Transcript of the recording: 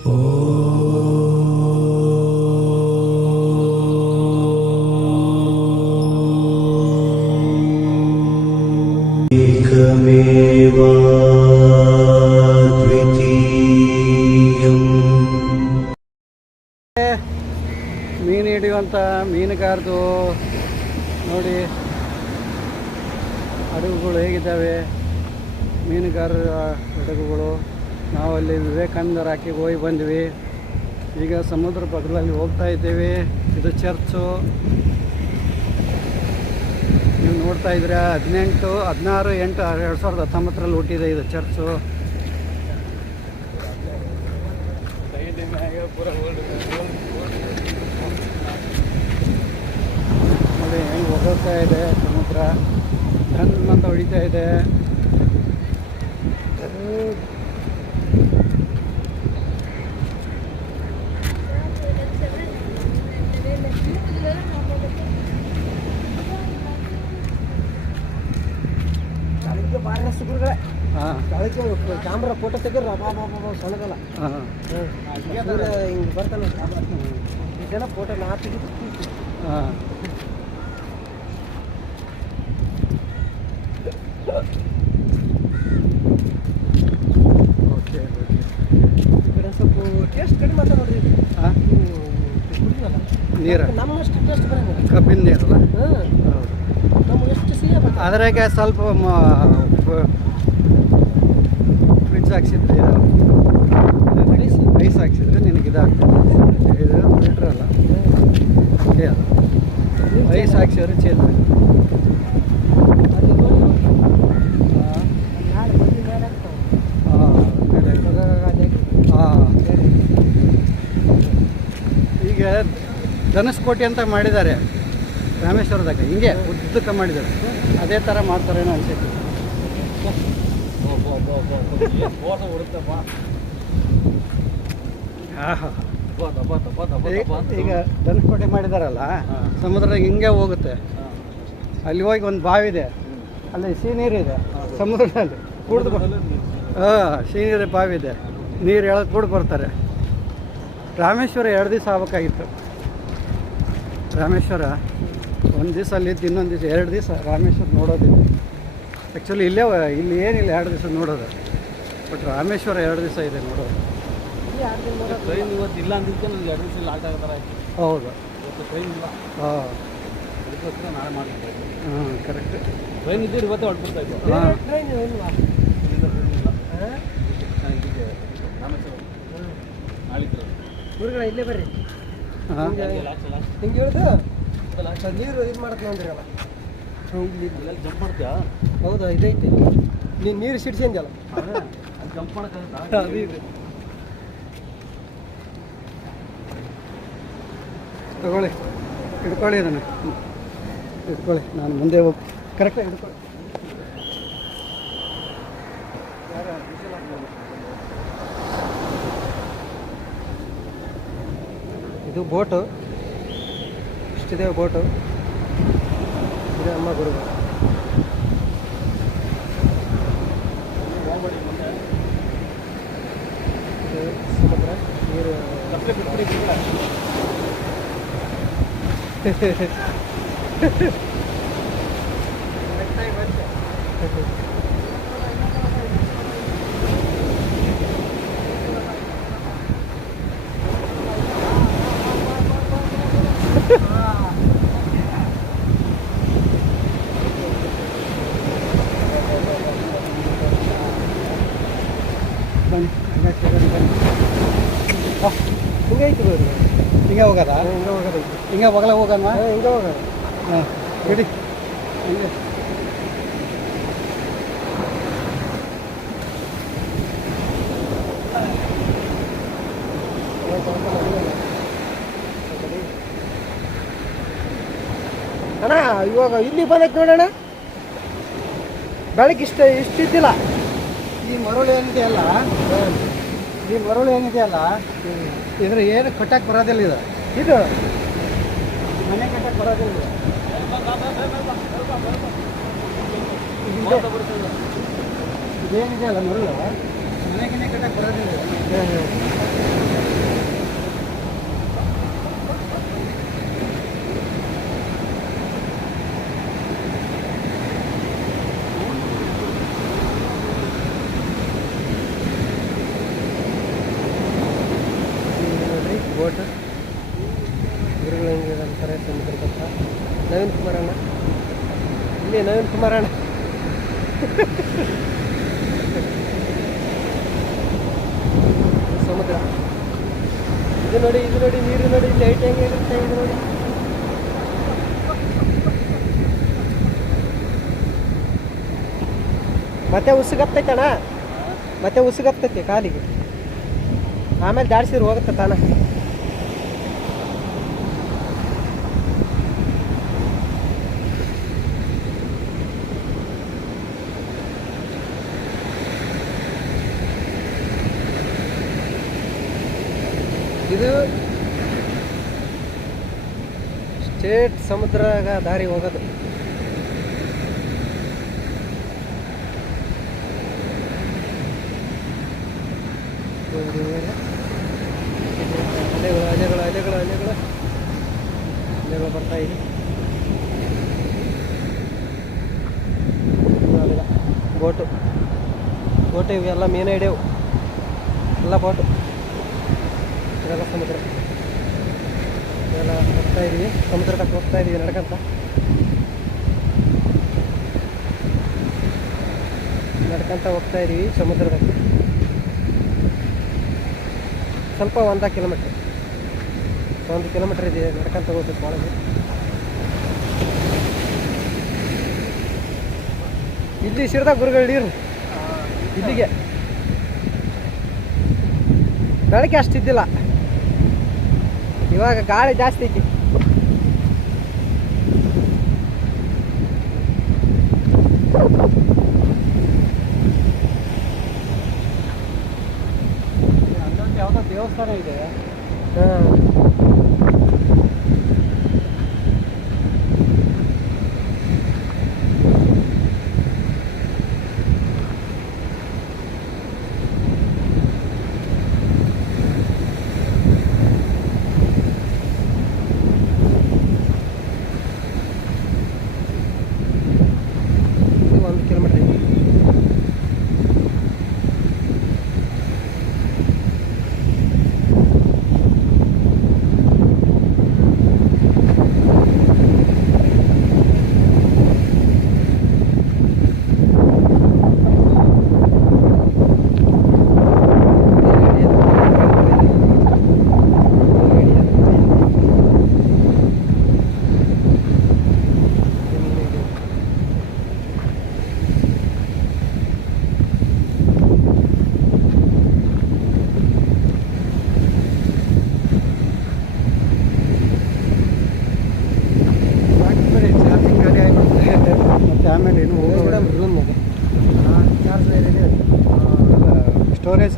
ಮೀನು ಹಿಡಿಯುವಂಥ ಮೀನುಗಾರದು ನೋಡಿ ಹಡಗುಗಳು ಹೇಗಿದ್ದಾವೆ. ಮೀನುಗಾರರ ಹಡಗುಗಳು. ನಾವಲ್ಲಿ ವಿವೇಕಾನಂದ ರಾಕಿಗೆ ಹೋಗಿ ಬಂದ್ವಿ. ಈಗ ಸಮುದ್ರ ಪಕ್ಕದಲ್ಲಿ ಹೋಗ್ತಾ ಇದ್ದೇವೆ. ಇದು ಚರ್ಚು. ನೀವು ನೋಡ್ತಾ ಇದ್ರೆ 16/8/2019 ಹುಟ್ಟಿದೆ ಇದು ಚರ್ಚು. ನೋಡಿ ಹೆಂಗೆ ಹೋಗ್ತಾ ಇದೆ ಸಮುದ್ರ, ಅಂತ ಹೊಡಿತಾ ಇದೆ. ಕ್ಯಾಮ್ರಾ ಫೋಟೋ ತೆಗೆದ್ರೆ ಸಣ್ಣಗಲ್ಲ ಹಿಂಗೆ ಬರ್ತಾನೆ ಜನ ಫೋಟೋ ನಾ ತೆಗೆದು. ಓಕೆ ಈ ಕಡೆ ಸ್ವಲ್ಪ ಟೇಸ್ಟ್ ಕಡಿಮೆ ಅಂತ ನೋಡ್ರಿ. ನೀರು ನಮ್ಮಷ್ಟು ಟೇಸ್ಟ್ ಬರೋಂಗಿಲ್ಲ. ಕಬ್ಬಿನ ನೀರಲ್ಲ. ನಮ್ಗೆ ಎಷ್ಟು ಸಿಹಿ ಅದ್ರಾಗೆ ಸ್ವಲ್ಪ ಫ್ರಿಡ್ಜ್ ಹಾಕ್ಸಿದ್ರೆ ಐಸ್ ಹಾಕ್ಸಿದ್ರೆ ನಿನಗೆ ಇದಾಗ್ತದೆ. ಇದು ಫಿಲ್ಟ್ರ್ ಅಲ್ಲ, ಅದೇ ಅದು ಐಸ್ ಹಾಕ್ಸಿದ್ರೆ ಚೇಂಜ್ ಆಗುತ್ತೆ. ಈಗ ಧನುಷ್ಕೋಟಿ ಅಂತ ಮಾಡಿದ್ದಾರೆ ರಾಮೇಶ್ವರದಾಗ. ಹಿಂಗೆ ಉದ್ದಕ್ಕೆ ಮಾಡಿದ್ದಾರೆ. ಅದೇ ಥರ ಮಾಡ್ತಾರೇನೋ ಅನ್ಸುತ್ತೆ. ಈಗ ಧನುಷ್ಕೋಟಿ ಮಾಡಿದಾರಲ್ಲ, ಸಮುದ್ರದಾಗ ಹಿಂಗೆ ಹೋಗುತ್ತೆ. ಅಲ್ಲಿ ಹೋಗಿ ಒಂದು ಬಾವಿದೆ, ಅಲ್ಲಿ ಸಿಹಿ ನೀರಿದೆ ಸಮುದ್ರದಲ್ಲಿ ಕುಡ್ದು. ಸಿಹಿ ನೀರು ಬಾವಿ ಇದೆ, ನೀರು ಎಳೆದು ಕುಡ್ದು ಬರ್ತಾರೆ. ರಾಮೇಶ್ವರ 2 ದಿವಸ ಆಗ್ಬೇಕಾಗಿತ್ತು. ರಾಮೇಶ್ವರ ಒಂದು ದಿವಸ ಅಲ್ಲಿದ್ದು ಇನ್ನೊಂದು ದಿವಸ 2 ದಿವಸ ರಾಮೇಶ್ವರ ನೋಡೋದಿಲ್ಲ. ಆ್ಯಕ್ಚುಲಿ ಇಲ್ಲಿ ಏನಿಲ್ಲ 2 ದಿವಸ ನೋಡೋದು. ಬಟ್ ರಾಮೇಶ್ವರ 2 ದಿವಸ ಇದೆ ನೋಡೋದು. ಟ್ರೈನ್ ಇವತ್ತು ಇಲ್ಲ ಅಂದಿದ್ದಕ್ಕೆ ನನಗೆ 2 ದಿವಸ ಲಾಟ್ ಆಗತ್ತಾರ. ಹೌದು, ಇವತ್ತು ಟ್ರೈನ್ ಇಲ್ಲ. ಅದಕ್ಕೋಸ್ಕರ ನಾಳೆ ಮಾಡ್ತಿದ್ದೆ. ಕರೆಕ್ಟ್. ಟ್ರೈನ್ ಇದ್ದರೆ ಇವತ್ತೇ ಹೊಡ್ಬಿಡ್ತಾ ಇದ್ದೆ. ಟ್ರೈನ್ ಇಲ್ವಾ? ನಾಳಿದ್ರು ಊರುಗಳ ಇಲ್ಲೇ ಬರ್ರಿ. ಹಿಂಗೆ ಹೇಳ್ದು ನೀರು ಇದು ಮಾಡತ್ತೆ ಅಂದ್ರಲ್ಲ, ಜಂಪ್ ಮಾಡ್ತೀಯಾ? ಹೌದಾ, ಇದೈತಿ. ನೀನು ನೀರು ಸಿಡಿಸಿ ಅಂದ್ಯಲ್ಲ, ಅದು ಜಂಪ್ ಮಾಡೋಕ್ಕಾಗತ್ತಾ? ಅದು ಇದೆ. ತಗೊಳ್ಳಿ, ಹಿಡ್ಕೊಳ್ಳಿ ಅದನ್ನು, ಹಿಡ್ಕೊಳ್ಳಿ. ನಾನು ಮುಂದೆ ಹೋಗಿ ಕರೆಕ್ಟಾಗಿ ಹಿಡ್ಕೊಳ್ಳಿ. ಇದು ಬೋಟು, ಇಷ್ಟಿದೆ ಬೋಟು. ಇದೆ ಅಮ್ಮ ಗುರು. ಸಮುದ್ರ ನೀರು ಹಿಂಗೆ ಐತಿ ಬರೋದು. ಹಿಂಗೆ ಹೋಗೋದಾ? ಹಿಂಗೆ ಹೋಗೋದು. ಹಿಂಗೆ ಬಗಲ ಹೋಗೋಣ. ಹಿಂಗೆ ಹೋಗೋದು. ಹಾಂ, ಬಿಡಿ ಹಿಂಗೆ. ಅಣ್ಣ ಇವಾಗ ಇಲ್ಲಿ ಬಂದಕ್ಕೆ ನೋಡೋಣ. ಬೆಳಗ್ಗೆ ಇಷ್ಟಿದ್ದಿಲ್ಲ. ಈ ಮರಳು ಏನಿದೆಯಲ್ಲ, ಈ ಮರಳು ಏನಿದೆಯಲ್ಲ, ಇದ್ರ ಏನು ಕಟ್ಟಕ್ಕೆ ಬರೋದಿಲ್ಲ. ಇದು ಮನೆ ಕಟ್ಟಕ್ಕೆ ಬರೋದಿಲ್ಲ. ಇದೇನಿದೆಯಲ್ಲ ಮರಳು, ಮನೆಗೆ ಕಟ್ಟಕ್ಕೆ ಬರೋದಿಲ್ಲ. ಬೋಟ್ ಗುರುಗಳು ಹೆಂಗಿದೆ ಅಂತಾರೆ ಸಮುದ್ರ ಪಕ್ಕ. ನವೀನ್ ಕುಮಾರ್ ಅಣ್ಣ ಇಲ್ಲಿ, ನವೀನ್ ಕುಮಾರ್ ಅಣ್ಣ ಸಮುದ್ರ. ಇದು ನೋಡಿ, ಇದು ನೋಡಿ, ನೀರು ನೋಡಿ, ಲೈಟ್ ಹೆಂಗೆ ಇರುತ್ತೆ ಇದು ನೋಡಿ. ಮತ್ತೆ ಉಸುಗತ್ತೈತೆ ಅಣ್ಣ, ಮತ್ತೆ ಉಸುಗತ್ತೈತಿ ಕಾಲಿಗೆ, ಆಮೇಲೆ ಜಾಡ್ಸಿದ್ರೆ ಹೋಗುತ್ತೆ ತಾನ. ಇದು ಸ್ಟೇಟ್ ಸಮುದ್ರಾಗ ದಾರಿ ಹೋಗೋದು. ಅಲೆಗಳು ಅಲೆಗಳು ಅಲೆಗಳು ಅಲೆಗಳು ಅಲೆಗಳು ಬರ್ತಾ ಇದೆ. ಬೋಟು ಬೋಟು ಇವೆಲ್ಲ ಮೀನು ಹಿಡಿಯವು, ಎಲ್ಲ ಬೋಟು, ಇದೆಲ್ಲ ಸಮುದ್ರ. ಇವೆಲ್ಲ ಹೋಗ್ತಾ ಇದೀವಿ, ಸಮುದ್ರ ತಕ್ಕ ಹೋಗ್ತಾ ಇದೀವಿ ನಡ್ಕಂತ. ಹೋಗ್ತಾ ಇದೀವಿ ಸಮುದ್ರದಕ್ಕೆ. ಸ್ವಲ್ಪ 1 ಕಿಲೋಮೀಟ್ರ್, 1 ಕಿಲೋಮೀಟ್ರ್ ಇದೆ ನಡ್ಕಂತ ಹೋಗ್ಬೇಕು ಒಳಗೆ. ಇಲ್ಲಿ ಶಿರ್ದ ಗುರುಗಳು ನೀರು ಇಲ್ಲಿಗೆ ಬೆಳಗ್ಗೆ ಅಷ್ಟಿದ್ದಿಲ್ಲ, ಇವಾಗ ಗಾಳಿ ಜಾಸ್ತಿ ಐತಿ. ಅಲ್ಲೊಂದು ಯಾವುದೋ ದೇವಸ್ಥಾನ ಇದೆ. ಹಾಂ, ಆಮೇಲೆ ಏನು ರೂಮ್ ಚಾರ್ಜ್ ಸ್ಟೋರೇಜ್